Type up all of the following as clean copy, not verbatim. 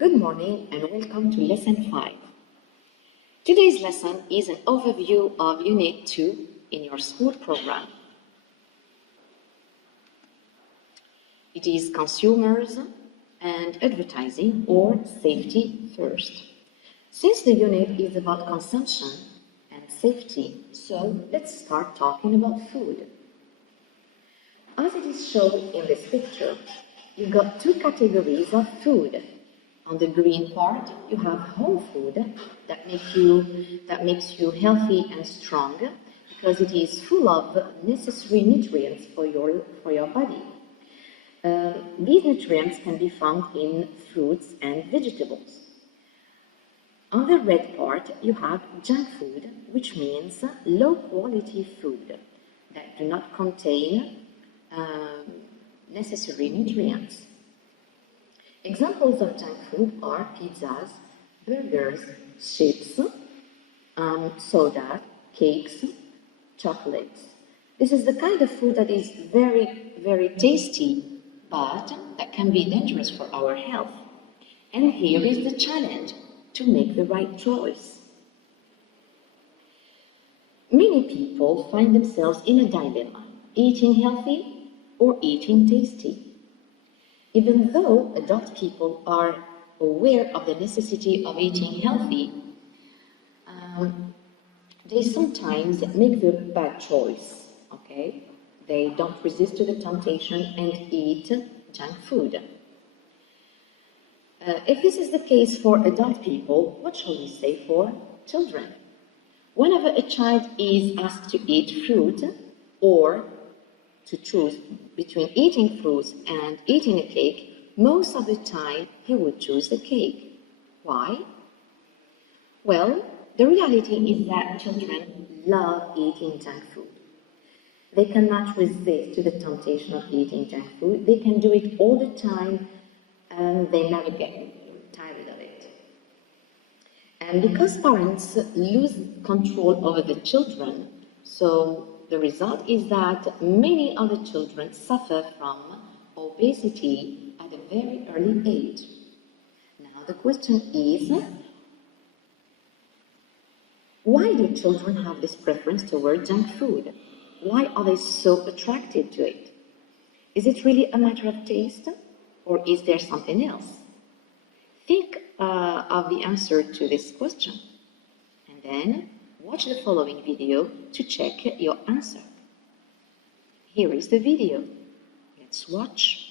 Good morning and welcome to Lesson 5. Today's lesson is an overview of Unit 2 in your school program. It is Consumers and Advertising, or Safety First. Since the unit is about consumption and safety, so let's start talking about food. As it is shown in this picture, you've got two categories of food. On the green part, you have whole food that makes you healthy and strong because it is full of necessary nutrients for your body. These nutrients can be found in fruits and vegetables. On the red part, you have junk food, which means low-quality food that do not contain necessary nutrients. Examples of junk food are pizzas, burgers, chips, soda, cakes, chocolates. This is the kind of food that is very, very tasty, but that can be dangerous for our health. And here is the challenge, to make the right choice. Many people find themselves in a dilemma, eating healthy or eating tasty. Even though adult people are aware of the necessity of eating healthy, they sometimes make the bad choice, okay? They don't resist to the temptation and eat junk food. If this is the case for adult people, what shall we say for children? Whenever a child is asked to eat fruit or to choose between eating fruits and eating a cake, most of the time he would choose the cake. Why? Well, the reality is that children love eating junk food. They cannot resist to the temptation of eating junk food. They can do it all the time and they never get tired of it. And because parents lose control over the children, so the result is that many other children suffer from obesity at a very early age. Now the question is, why do children have this preference toward junk food? Why are they so attracted to it? Is it really a matter of taste, or is there something else? Think of the answer to this question, and then watch the following video to check your answer. Here is the video. Let's watch.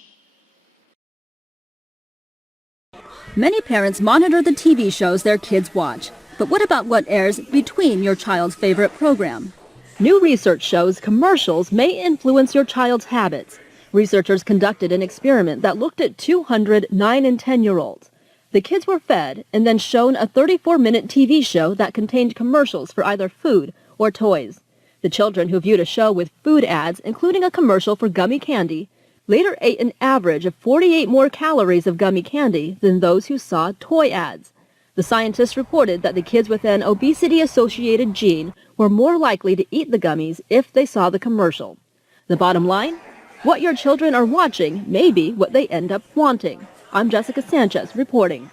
Many parents monitor the TV shows their kids watch. But what about what airs between your child's favorite program? New research shows commercials may influence your child's habits. Researchers conducted an experiment that looked at 200 9- and 10-year-olds. The kids were fed and then shown a 34-minute TV show that contained commercials for either food or toys. The children who viewed a show with food ads, including a commercial for gummy candy, later ate an average of 48 more calories of gummy candy than those who saw toy ads. The scientists reported that the kids with an obesity-associated gene were more likely to eat the gummies if they saw the commercial. The bottom line? What your children are watching may be what they end up wanting. I'm Jessica Sanchez reporting.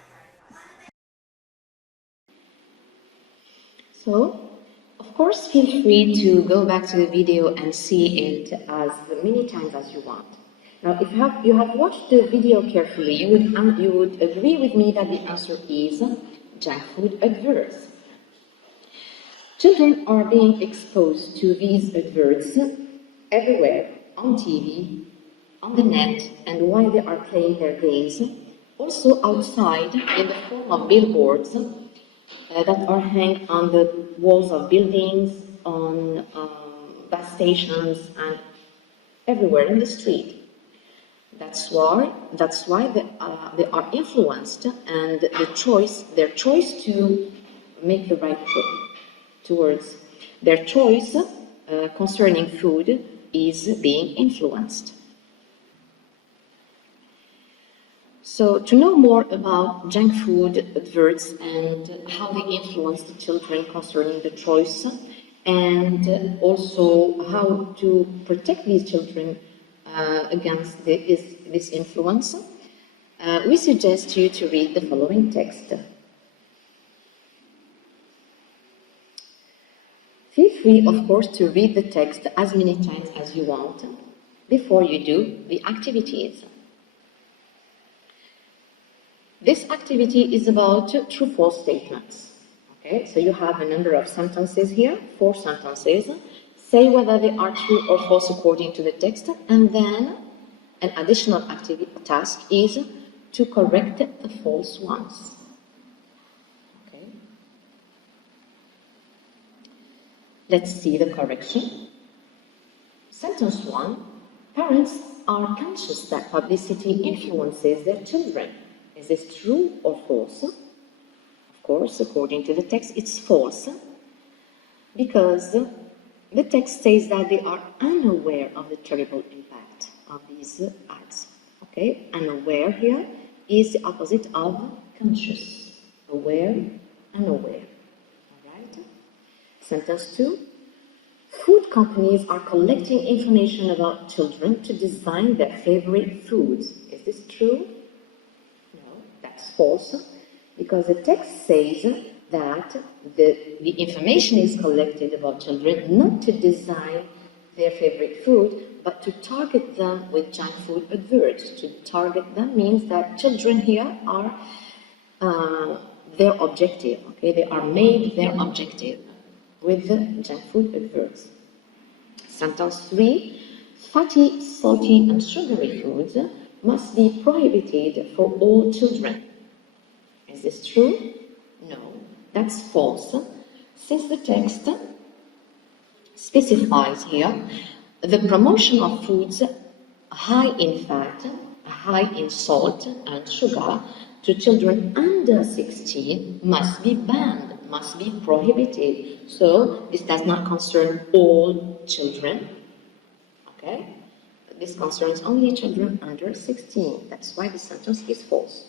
So, of course, feel free to go back to the video and see it as many times as you want. Now, if you have watched the video carefully, you would agree with me that the answer is junk food adverts. Children are being exposed to these adverts everywhere, on TV, on the net, and while they are playing their games, also outside in the form of billboards that are hung on the walls of buildings, on bus stations, and everywhere in the street. That's why they are influenced, and their choice to make the right towards their choice concerning food is being influenced. So to know more about junk food adverts and how they influence the children concerning the choice, and also how to protect these children against this influence, we suggest you to read the following text. Feel free, of course, to read the text as many times as you want before you do the activities. This activity is about true-false statements. Okay, so you have a number of sentences here, 4 sentences. Say whether they are true or false according to the text, and then an additional task is to correct the false ones. Okay. Let's see the correction. Sentence 1. Parents are conscious that publicity influences their children. Is this true or false? Of course, according to the text, it's false, because the text says that they are unaware of the terrible impact of these ads. Okay, unaware here is the opposite of conscious. Aware, unaware. All right. Sentence 2. Food companies are collecting information about children to design their favorite foods. Is this true? No, that's false, because the text says that the information is collected about children not to design their favorite food, but to target them with junk food adverts. To target them means that children here are their objective. Okay, they are made their objective with the junk food adverts. Sentence 3. Fatty, salty, and sugary foods must be prohibited for all children. Is this true? No, that's false, since the text specifies here the promotion of foods high in fat, high in salt and sugar to children under 16 must be banned, must be prohibited. So this does not concern all children, okay? This concerns only children under 16. That's why the sentence is false.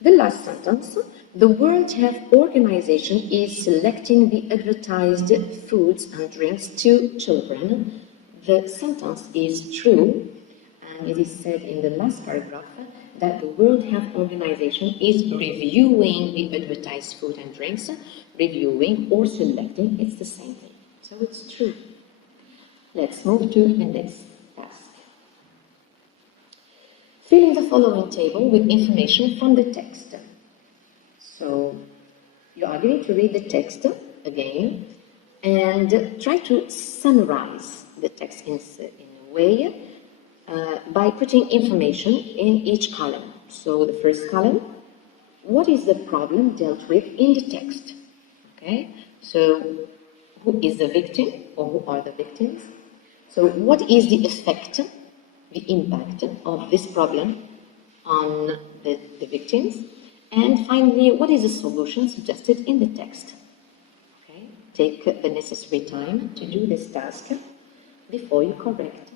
The last sentence, the World Health Organization is selecting the advertised foods and drinks to children. The sentence is true, and it is said in the last paragraph that the World Health Organization is reviewing the advertised food and drinks. Reviewing or selecting, it's the same thing. So it's true. Let's move to the next task. Fill in the following table with information from the text. So you are going to read the text again and try to summarize the text in a way by putting information in each column. So the first column, what is the problem dealt with in the text? Okay, so who is the victim or who are the victims? So what is the effect, the impact of this problem on the victims? And finally, what is the solution suggested in the text? Okay, take the necessary time to do this task before you correct.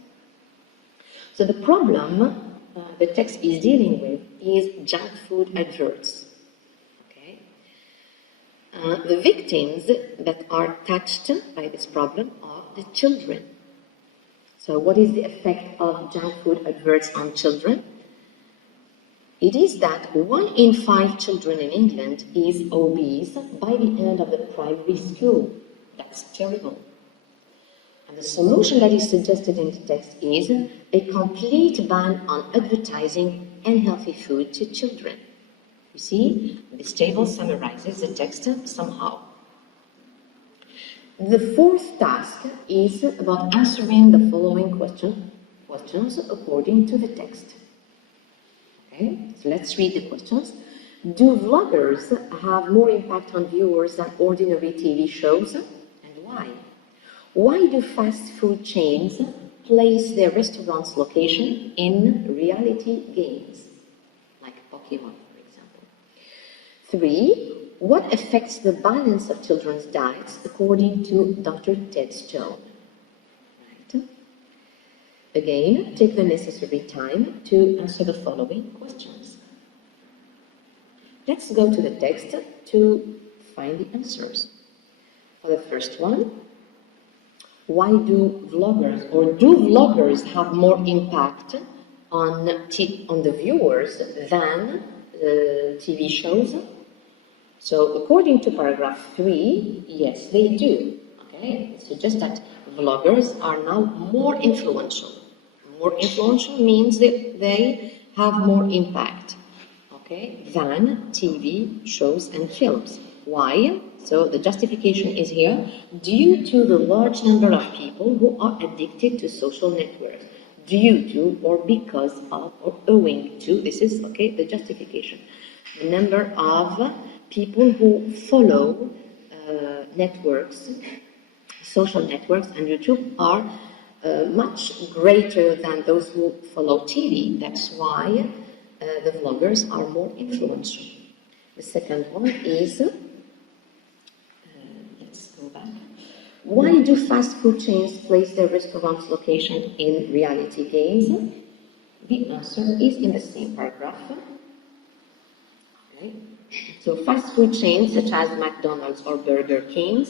So the problem the text is dealing with is junk food adverts. Okay, the victims that are touched by this problem are the children. So what is the effect of junk food adverts on children? It is that 1 in 5 children in England is obese by the end of the primary school. That's terrible. And the solution that is suggested in the text is a complete ban on advertising unhealthy food to children. You see, this table summarizes the text somehow. The fourth task is about answering the following questions according to the text. Okay, so let's read the questions. Do vloggers have more impact on viewers than ordinary TV shows, and why? Why do fast food chains place their restaurant's location in reality games, like Pokemon, for example? 3. What affects the balance of children's diets according to Dr. Ted Stone? Right. Again, take the necessary time to answer the following questions. Let's go to the text to find the answers. For the first one, why do vloggers have more impact on the viewers than TV shows? So according to paragraph 3, yes, they do. Okay, it suggests that vloggers are now more influential. More influential means that they have more impact, okay, than TV shows and films. Why? So the justification is here, due to the large number of people who are addicted to social networks. Due to, or because of, or owing to, this is, okay, the justification. The number of people who follow networks, social networks and YouTube are much greater than those who follow TV. That's why the vloggers are more influential. The second one is, let's go back. Why do fast food chains place their restaurants' location in reality games? The answer is in the same paragraph. Okay. So fast food chains such as McDonald's or Burger King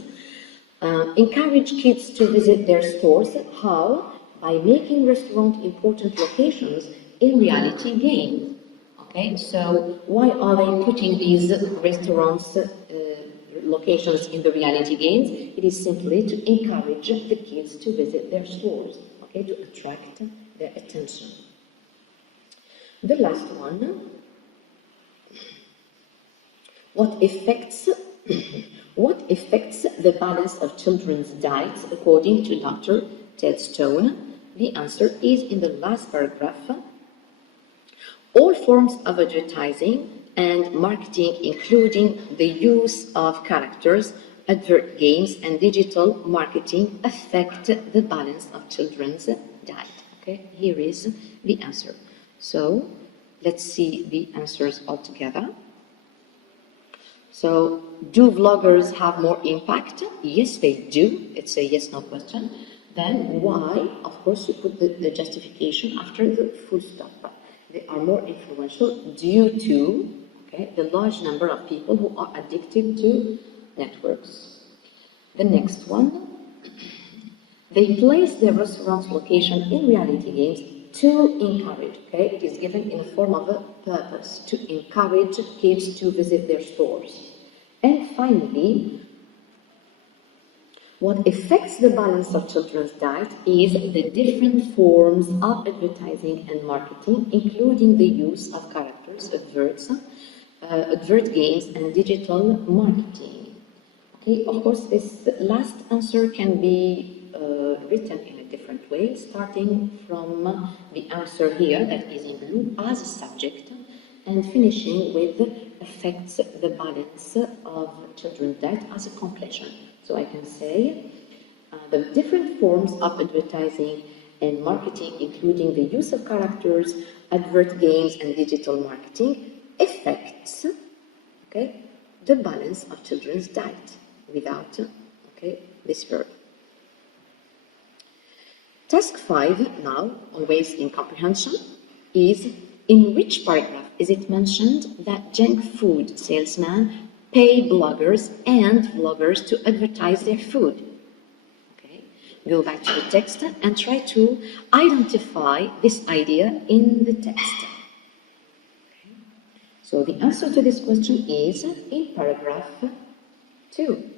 encourage kids to visit their stores. How? By making restaurant important locations in reality games. Okay, so why are they putting these restaurants locations in the reality games? It is simply to encourage the kids to visit their stores, okay, to attract their attention. The last one, what affects the balance of children's diets according to Dr. Ted Stone? The answer is in the last paragraph. All forms of advertising and marketing, including the use of characters, advert games, and digital marketing, affect the balance of children's diet. Okay, here is the answer. So let's see the answers all together. So, do vloggers have more impact? Yes, they do. It's a yes-no question. Then why? Of course, you put the justification after the full stop. They are more influential due to, okay, the large number of people who are addicted to networks. The next one, they place their restaurant's location in reality games to encourage, okay, it is given in the form of a purpose, to encourage kids to visit their stores. And finally, what affects the balance of children's diet is the different forms of advertising and marketing, including the use of characters, advert games, and digital marketing. Okay, of course, this last answer can be written in a different way, starting from the answer here that is in blue as a subject, and finishing with affects the balance of children's diet as a completion. So I can say the different forms of advertising and marketing, including the use of characters, advert games, and digital marketing, affects, okay, the balance of children's diet without, okay, this verb. Task 5 now, always in comprehension, is in which paragraph is it mentioned that junk food salesmen pay bloggers and vloggers to advertise their food? Okay, go back to the text and try to identify this idea in the text. Okay. So the answer to this question is in paragraph 2.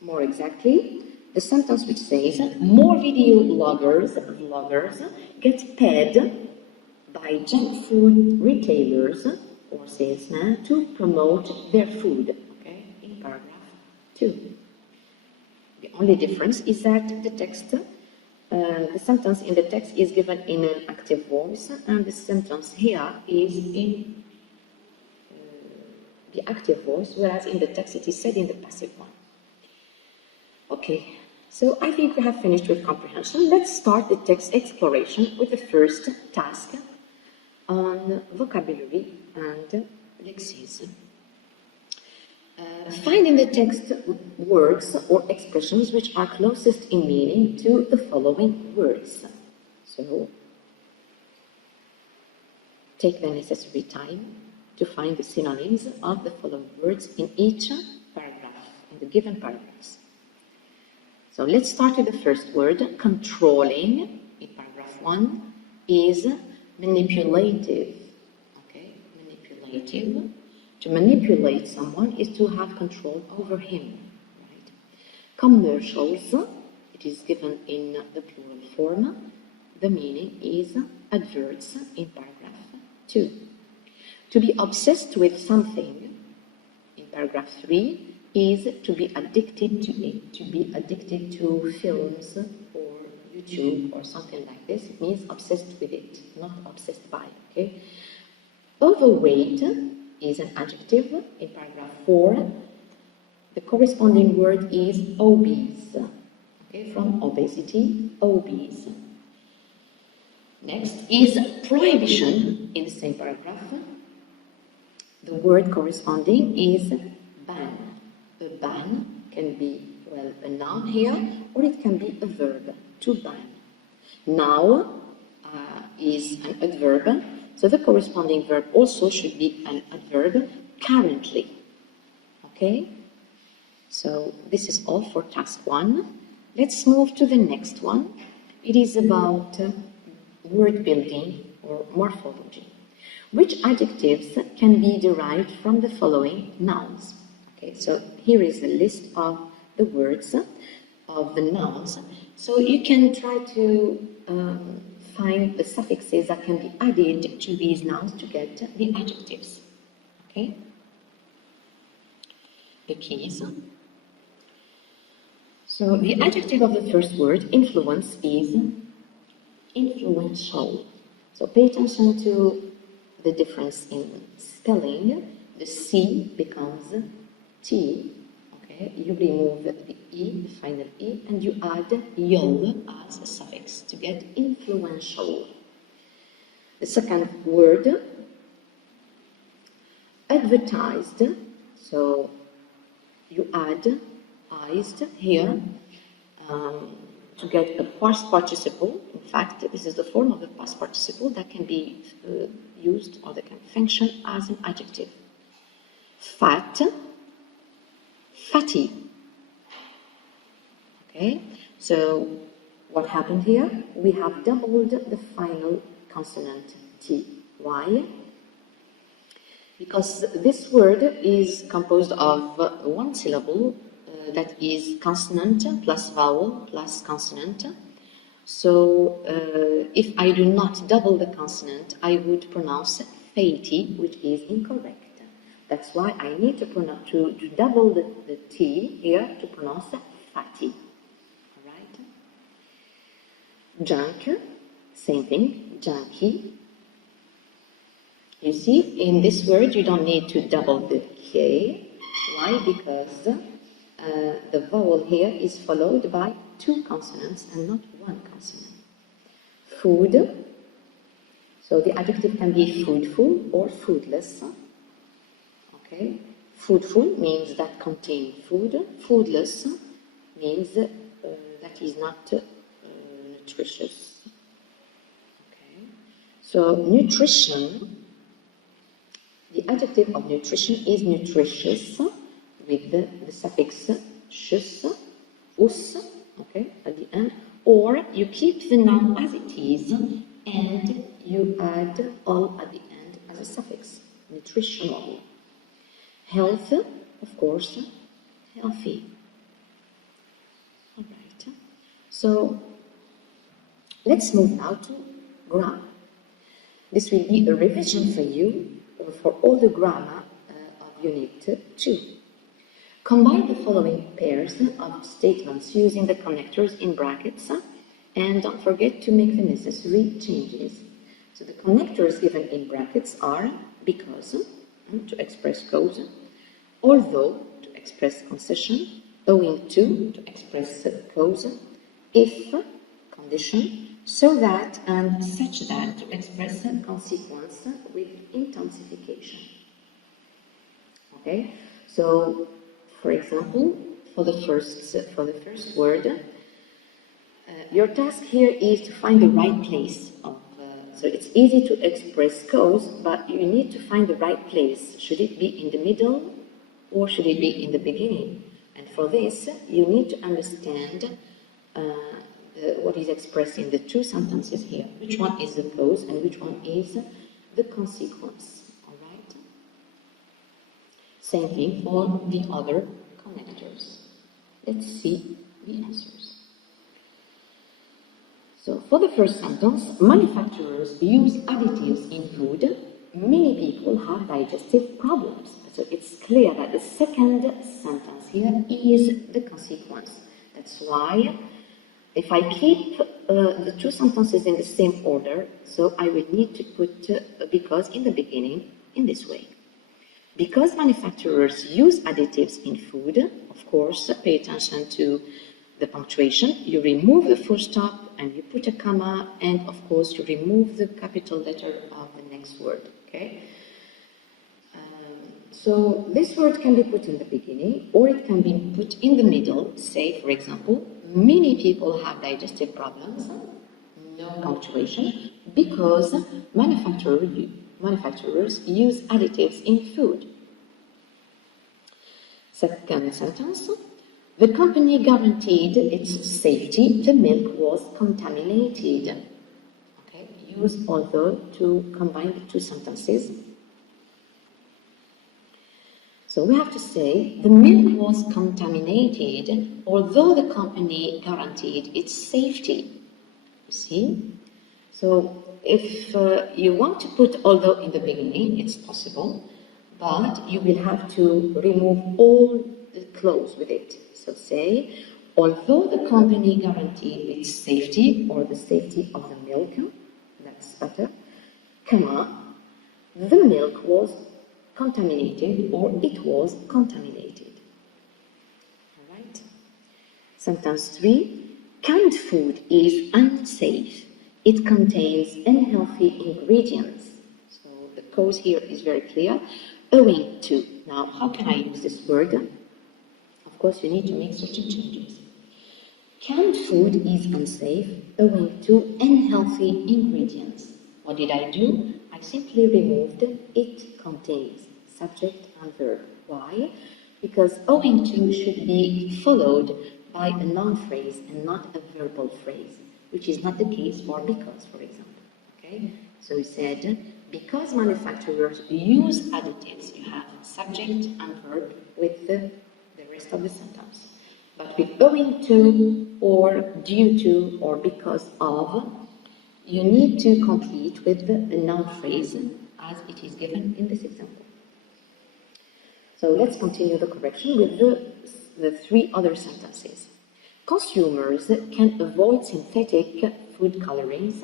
More exactly, the sentence which says, more video vloggers get paid by junk food retailers or salesmen to promote their food, okay, in paragraph 2. The only difference is that the text, the sentence in the text is given in an active voice, and the sentence here is in the active voice, whereas in the text it is said in the passive one. Okay, so I think we have finished with comprehension. Let's start the text exploration with the first task on vocabulary and lexemes. Find in the text words or expressions which are closest in meaning to the following words. So, take the necessary time to find the synonyms of the following words in each paragraph, in the given paragraphs. So let's start with the first word, controlling, in paragraph 1 is manipulative. Okay, manipulative. To manipulate someone is to have control over him. Right? Commercials, it is given in the plural form. The meaning is adverts in paragraph 2. To be obsessed with something in paragraph 3 is to be addicted to it, to be addicted to films or YouTube or something like this. It means obsessed with it, not obsessed by, okay? Overweight is an adjective in paragraph 4. The corresponding word is obese, okay? From obesity, obese. Next is prohibition in the same paragraph. The word corresponding is ban. A ban can be, well, a noun here, or it can be a verb, to ban. Now is an adverb, so the corresponding verb also should be an adverb, currently. Okay? So this is all for task 1. Let's move to the next one. It is about word building or morphology. Which adjectives can be derived from the following nouns? Okay, so here is a list of the words, of the nouns. So you can try to find the suffixes that can be added to these nouns to get the adjectives. Okay? The keys. So the adjective of the first word, influence, is influential. So pay attention to the difference in spelling. The C becomes T. Okay, you remove the E, the final E, and you add yol as a suffix to get influential. The second word, advertised. So you add ized here to get a past participle. In fact, this is the form of the past participle that can be used or that can function as an adjective. Fat, fatty. Okay, so what happened here? We have doubled the final consonant T. Why? Because this word is composed of one syllable that is consonant plus vowel plus consonant. So if I do not double the consonant, I would pronounce fatty, which is incorrect. That's why I need to double the T here to pronounce fatty. All right? Junk, same thing, junkie. You see, in this word, you don't need to double the K. Why? Because the vowel here is followed by 2 consonants and not 1 consonant. Food. So the adjective can be foodful or foodless. Okay. Foodful means that contain food. Foodless means that is not nutritious. Okay. So nutrition. The adjective of nutrition is nutritious with the suffix shus, us, okay, at the end, or you keep the noun as it is and you add all at the end as a suffix, nutritional. Health, of course, healthy. All right. So let's move now to grammar. This will be a revision for you for all the grammar of Unit 2. Combine the following pairs of statements using the connectors in brackets and don't forget to make the necessary changes. So the connectors given in brackets are because, to express cause, although, to express concession, owing to express cause, if, condition, so that and such that to express consequence with intensification. Okay, so for example, for the first word, your task here is to find the right place. So it's easy to express cause, but you need to find the right place. Should it be in the middle or should it be in the beginning? And for this, you need to understand the what is expressed in the two sentences here. Which one is the cause and which one is the consequence, all right? Same thing for the other connectors. Let's see the answers. So for the first sentence, manufacturers use additives in food. Many people have digestive problems. So it's clear that the second sentence here is the consequence. That's why if I keep the two sentences in the same order, so I would need to put because in the beginning in this way. Because manufacturers use additives in food, of course, pay attention to the punctuation. You remove the full stop and you put a comma, and of course you remove the capital letter of the next word, okay? So this word can be put in the beginning or it can be put in the middle. Say, for example, many people have digestive problems, no punctuation, because manufacturers use additives in food. Second sentence, the company guaranteed its safety, the milk was contaminated. Okay, use although to combine the two sentences. So we have to say, the milk was contaminated, although the company guaranteed its safety. You see? So if you want to put although in the beginning, it's possible, but you will have to remove all the clause with it. So say, although the company guaranteed its safety, or the safety of the milk, that's better, comma, the milk was contaminated, or it was contaminated. All right? Sentence 3, canned food is unsafe. It contains unhealthy ingredients. So the cause here is very clear. Owing to. Now, how can I use this word? Of course, you need to make certain changes. Canned food is unsafe owing to unhealthy ingredients. What did I do? I simply removed it contains, subject and verb. Why? Because owing to should be followed by a noun phrase and not a verbal phrase, which is not the case for because, for example. Okay? So we said, because manufacturers use additives, you have subject and verb with the rest of the sentence. But with owing to, or due to, or because of, you need to complete with the noun phrase as it is given in this example. So let's continue the correction with the three other sentences. Consumers can avoid synthetic food colorings.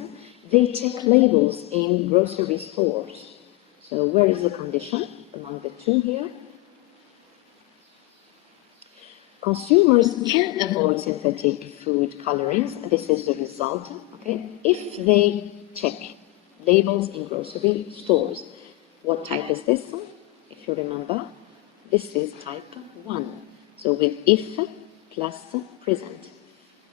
They check labels in grocery stores. So where is the condition among the two here? Consumers can avoid synthetic food colorings. This is the result, okay? If they check labels in grocery stores. What type is this? If you remember, this is type 1. So with if plus present.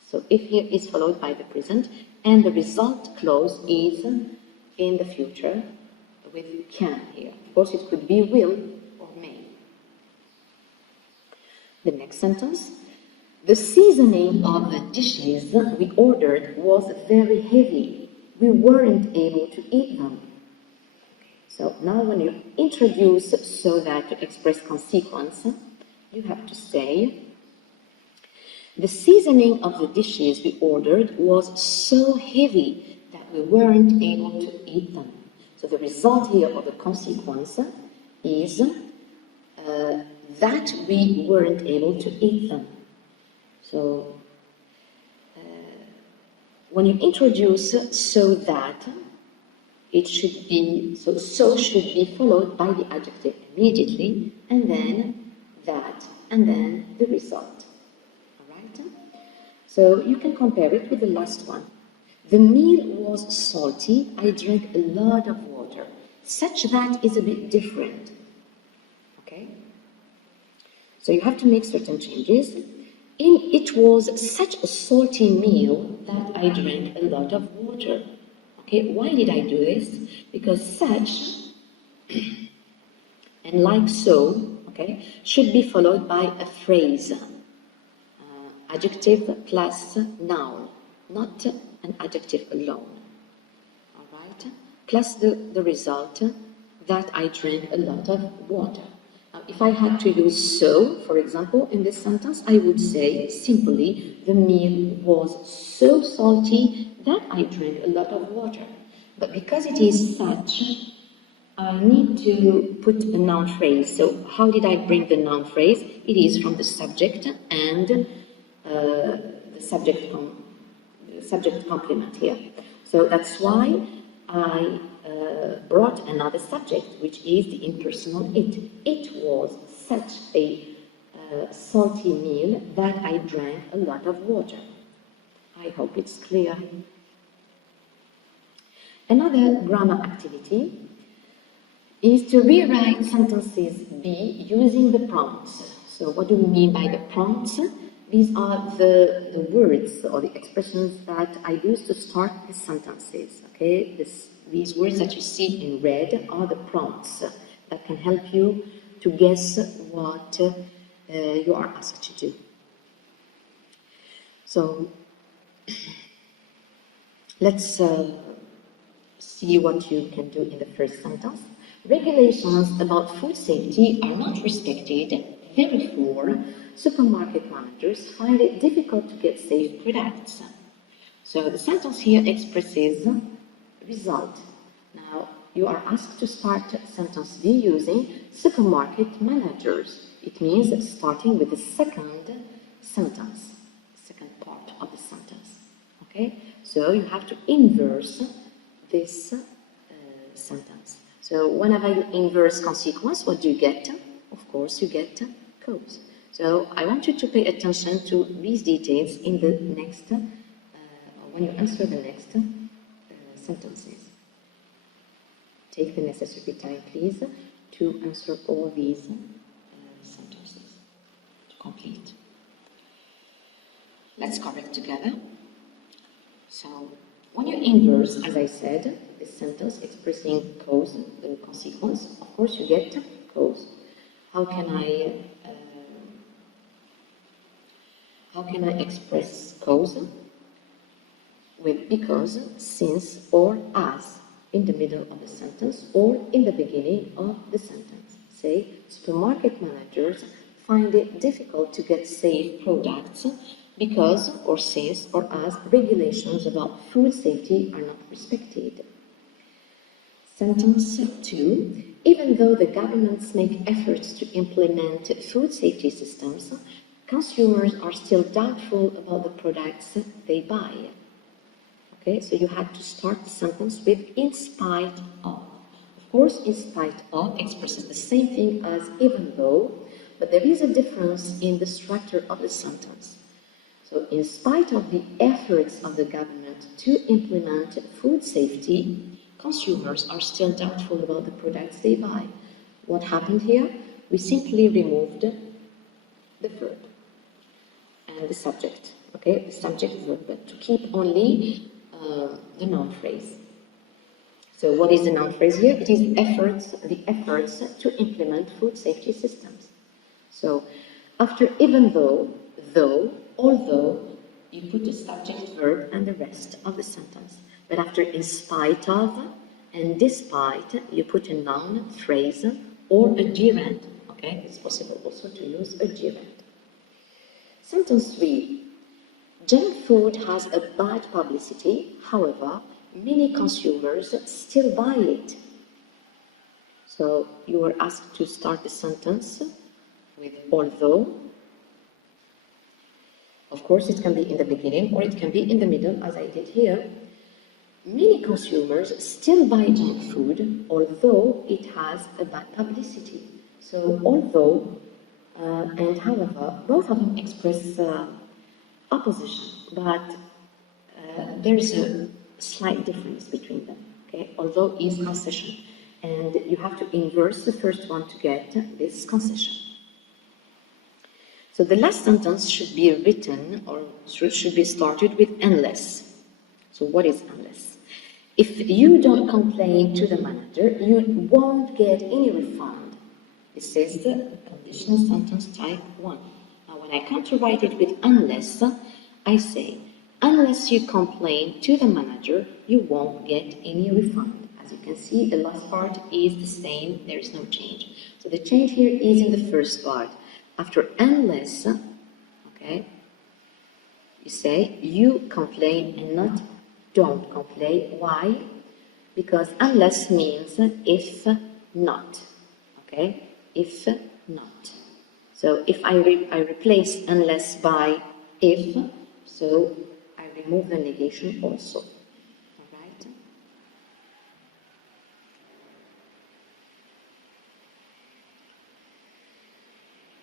So if here is followed by the present, and the result clause is in the future with can here. Of course, it could be will or may. The next sentence. The seasoning of the dishes we ordered was very heavy. We weren't able to eat them. So now when you introduce so that to express consequence, you have to say, the seasoning of the dishes we ordered was so heavy that we weren't able to eat them. So the result here of the consequence is that we weren't able to eat them. So when you introduce so that, it should be, so should be followed by the adjective immediately, and then that, and then the result. All right? So you can compare it with the last one. The meal was salty. I drank a lot of water. Such that is a bit different. Okay? So you have to make certain changes. It was such a salty meal that I drank a lot of water. Okay, why did I do this? Because such and like so, okay, should be followed by a phrase. Adjective plus noun. not an adjective alone. All right? Plus the result that I drank a lot of water. Now, if I had to use so, for example, in this sentence, I would say simply, the meal was so salty that I drank a lot of water. But because it is such, I need to put a noun phrase. So how did I bring the noun phrase? It is from the subject and the subject complement here. So that's why I brought another subject, which is the impersonal it. It was such a salty meal that I drank a lot of water. I hope it's clear. Another grammar activity is to rewrite sentences B using the prompts. So what do we mean by the prompts? These are the words or the expressions that I use to start the sentences. Okay, these words that you see in red are the prompts that can help you to guess what you are asked to do. So let's see what you can do in the first sentence. Regulations about food safety are not respected, therefore, supermarket managers find it difficult to get safe products. So the sentence here expresses result. Now, you are asked to start sentence B using supermarket managers. It means starting with the second sentence, second part of the sentence. Okay? So you have to inverse this sentence. So whenever you inverse consequence, what do you get? Of course, you get cause. So I want you to pay attention to these details in the next, when you answer the next sentences. Take the necessary time, please, to answer all these sentences, to complete. Let's correct together. So, when you inverse, as I said, this sentence expressing cause, the consequence, of course you get cause. How can I express cause? With because, since, or as in the middle of the sentence or in the beginning of the sentence. Say, supermarket managers find it difficult to get safe products because, or since, or as regulations about food safety are not respected. Sentence 2. Even though the governments make efforts to implement food safety systems, consumers are still doubtful about the products they buy. Okay, so you had to start the sentence with in spite of. Of course, in spite of expresses the same thing as even though, but there is a difference in the structure of the sentence. So, in spite of the efforts of the government to implement food safety, consumers are still doubtful about the products they buy. What happened here? We simply removed the verb and the subject. Okay, the subject verb, but to keep only the noun phrase. So what is the noun phrase here? It is the efforts to implement food safety systems. So after even though, although, you put the subject verb and the rest of the sentence. But after in spite of and despite, you put a noun phrase or a gerund. Okay, it's possible also to use a gerund. Sentence 3. Junk food has a bad publicity, however, many consumers still buy it. So you were asked to start the sentence with although. Of course, it can be in the beginning or it can be in the middle, as I did here. Many consumers still buy junk food, although it has a bad publicity. So although and however, both of them express opposition, but there is a slight difference between them. Okay, although is concession, and you have to inverse the first one to get this concession. So the last sentence should be written or should be started with unless. So what is unless? If you don't complain to the manager, you won't get any refund. This is the conditional sentence type 1. Now when I come to write it with unless, I say, Unless you complain to the manager, you won't get any refund. As you can see, the last part is the same, there is no change. So the change here is in the first part. After unless, okay, you say you complain and not don't complain. Why? Because unless means if not, okay? If not. So if I replace unless by if, so I remove the negation also. All right?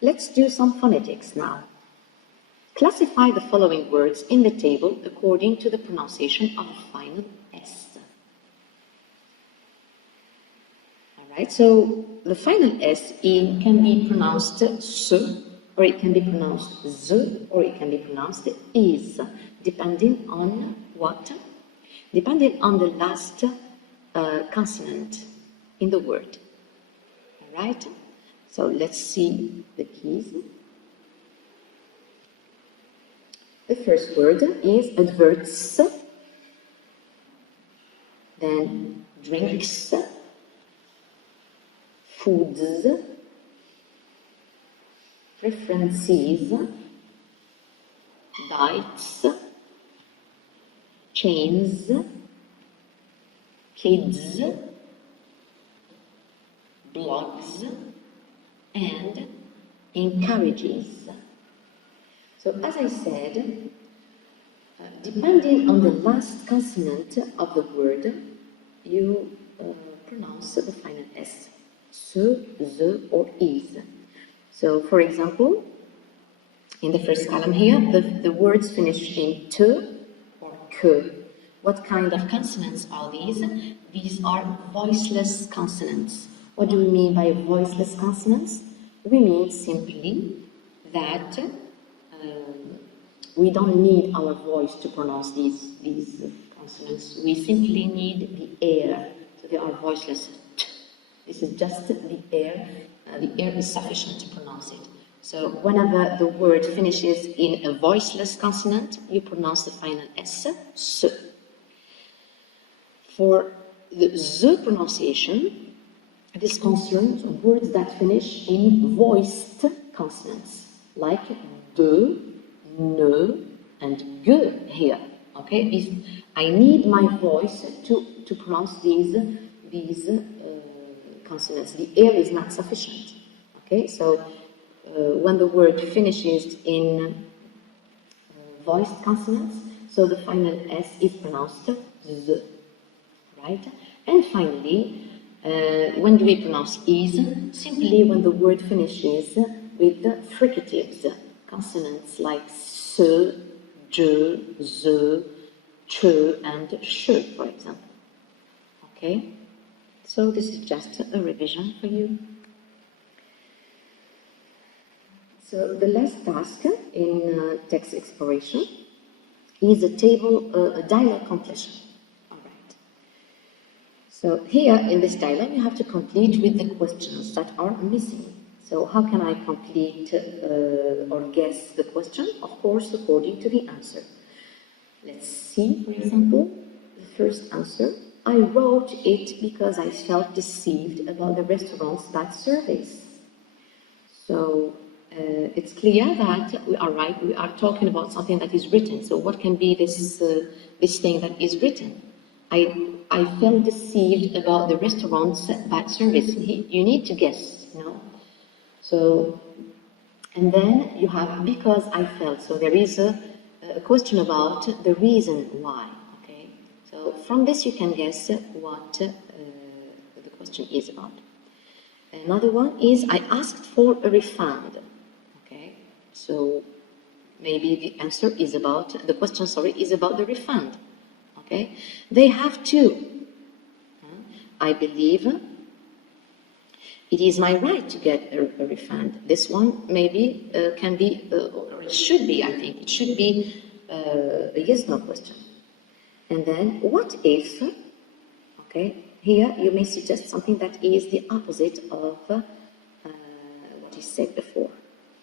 Let's do some phonetics now. Classify the following words in the table according to the pronunciation of the final S. Right, so the final S can be pronounced S, or it can be pronounced Z, or it can be pronounced is, depending on what? Depending on the last consonant in the word. All right, so let's see the keys. The first word is adverts, then drinks, foods, preferences, diets, chains, kids, blogs, and encourages. So as I said, depending on the last consonant of the word, you pronounce the final S. Se, the, or is. So, for example, in the first column here, the words finish in te or que. What kind of consonants are these? These are voiceless consonants. What do we mean by voiceless consonants? We mean simply that we don't need our voice to pronounce these consonants. We simply need the air. So they are voiceless. This is just the air. The air is sufficient to pronounce it. So whenever the word finishes in a voiceless consonant, you pronounce the final S, S. For the Z pronunciation, this concerns words that finish in voiced consonants, like de, ne, and ge here. Okay, if I need my voice to pronounce these consonants. The air is not sufficient. Okay, so when the word finishes in voiced consonants, so the final S is pronounced Z, right? And finally, when do we pronounce is? Simply when the word finishes with the fricatives, consonants like se, je, ze, che, and she, for example. Okay? So this is just a revision for you. So the last task in text exploration is a dialogue completion. All right. So here in this dialogue, you have to complete with the questions that are missing. So how can I complete or guess the question? Of course, according to the answer. Let's see, for example, the first answer. I wrote it because I felt deceived about the restaurant's bad service. So it's clear that we are right. We are talking about something that is written. So what can be this thing that is written? I felt deceived about the restaurant's bad service. You need to guess, you know. So, and then you have because I felt. So there is a question about the reason why. So from this you can guess what the question is about. Another one is I asked for a refund. Okay, so maybe the answer is about, the question, is about the refund. Okay, they have to. I believe it is my right to get a refund. This one maybe can be, or it should be, I think, it should be a yes-no question. And then, what if, okay, here you may suggest something that is the opposite of what is said before.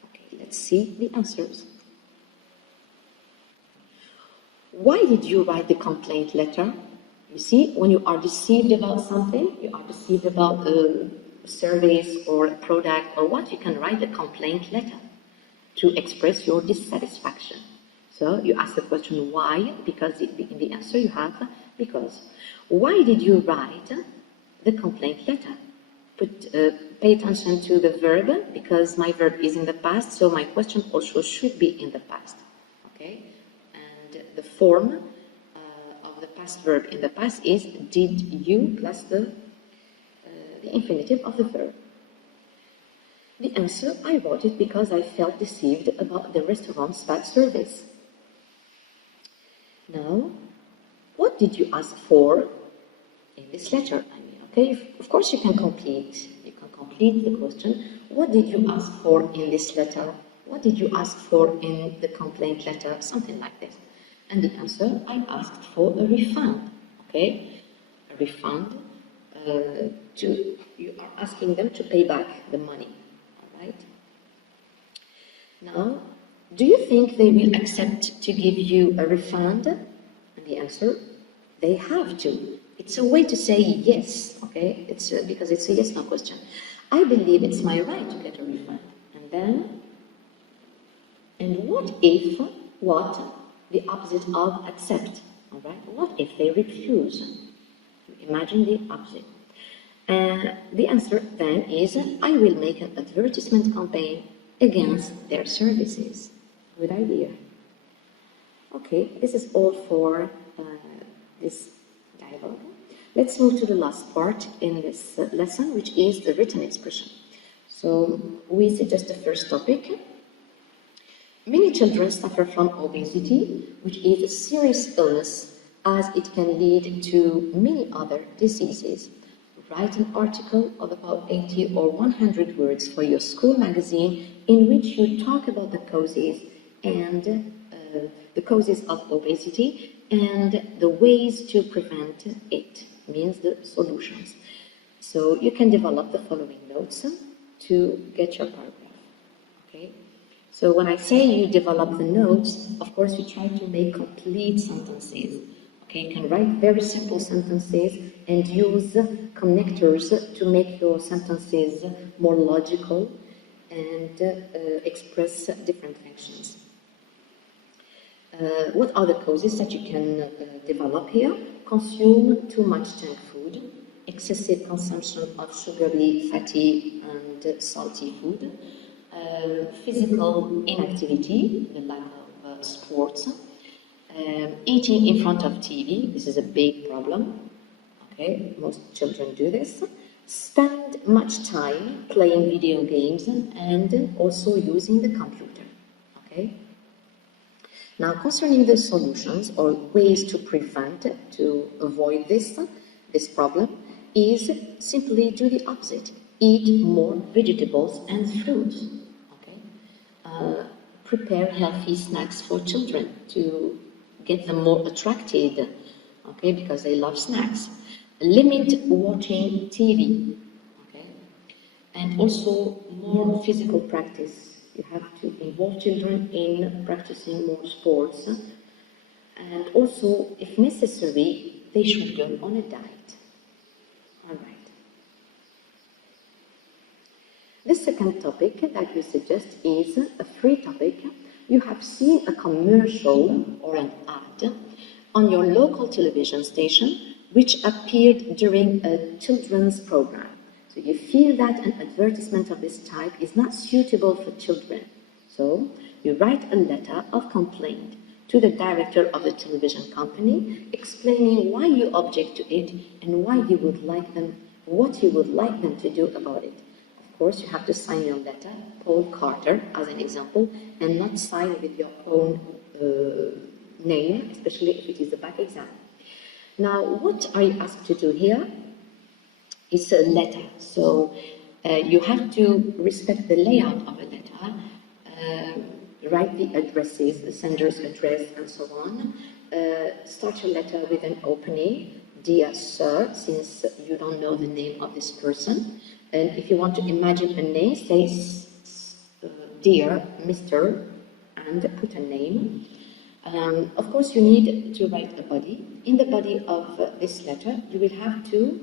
Okay, let's see the answers. Why did you write the complaint letter? You see, when you are deceived about something, you are deceived about a service or a product or what, you can write a complaint letter to express your dissatisfaction. So you ask the question why, because in the answer you have because. Why did you write the complaint letter? Pay attention to the verb, because my verb is in the past, so my question also should be in the past. Okay? And the form of the past verb in the past is did you plus the infinitive of the verb. The answer, I wrote it because I felt deceived about the restaurant's bad service. Now, what did you ask for in this letter? Okay, of course you can complete the question. What did you ask for in this letter? What did you ask for in the complaint letter? Something like this. And the answer, I asked for a refund. Okay, a refund. You are asking them to pay back the money. All right. Now, do you think they will accept to give you a refund? And the answer, they have to. It's a way to say yes, okay? It's because it's a yes/no question. I believe it's my right to get a refund. And what if, what? The opposite of accept, all right? What if they refuse? Imagine the opposite. The answer then is, I will make an advertisement campaign against their services. Good idea. Okay, this is all for this dialogue. Let's move to the last part in this lesson, which is the written expression. So we suggest the first topic. Many children suffer from obesity, which is a serious illness, as it can lead to many other diseases. Write an article of about 80 or 100 words for your school magazine in which you talk about the causes and the causes of obesity and the ways to prevent it, means the solutions. So you can develop the following notes to get your paragraph. Okay. So when I say you develop the notes, of course you try to make complete sentences. Okay, you can write very simple sentences and use connectors to make your sentences more logical and express different functions. What are the causes that you can develop here? Consume too much junk food, excessive consumption of sugary, fatty and salty food, physical inactivity, the lack of sports, eating in front of TV, this is a big problem, okay, most children do this, spend much time playing video games and also using the computer, okay. Now, concerning the solutions or ways to prevent, to avoid this problem, is simply do the opposite. Eat more vegetables and fruits. Okay? Prepare healthy snacks for children to get them more attracted, okay, because they love snacks. Limit watching TV, okay, and also more physical practice. You have to involve children in practicing more sports, and also, if necessary, they should go on a diet. All right. The second topic that we suggest is a free topic. You have seen a commercial or an ad on your local television station which appeared during a children's program. So you feel that an advertisement of this type is not suitable for children. So you write a letter of complaint to the director of the television company explaining why you object to it and why you would like them, what you would like them to do about it. Of course, you have to sign your letter, Paul Carter, as an example, and not sign with your own name, especially if it is a back exam. Now, what are you asked to do here? It's a letter, so you have to respect the layout of a letter, write the addresses, the sender's address, and so on. Start your letter with an opening, dear sir, since you don't know the name of this person. And if you want to imagine a name, say dear Mr. and put a name. Of course, you need to write a body. In the body of this letter, you will have to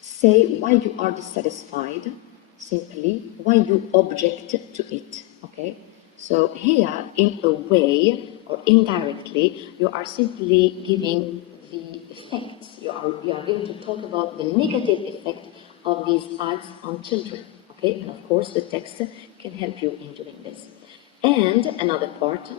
say why you are dissatisfied, simply, why you object to it, okay? So here, in a way, or indirectly, you are simply giving the effects. You are going to talk about the negative effect of these ads on children, okay? And of course, the text can help you in doing this. And another part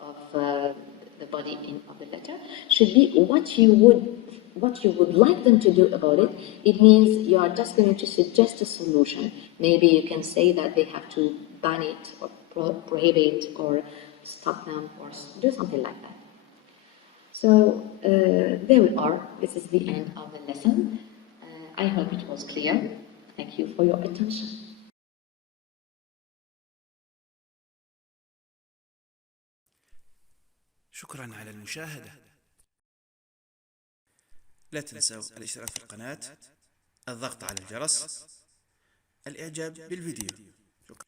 of the body of the letter should be what you would like them to do about it. It means you are just going to suggest a solution. Maybe you can say that they have to ban it or prohibit or stop them or do something like that. So there we are. This is the end of the lesson. I hope it was clear. Thank you for your attention. شكرا على المشاهدة. لا تنسوا الاشتراك في القناة، الضغط على الجرس، الإعجاب بالفيديو. شكرا.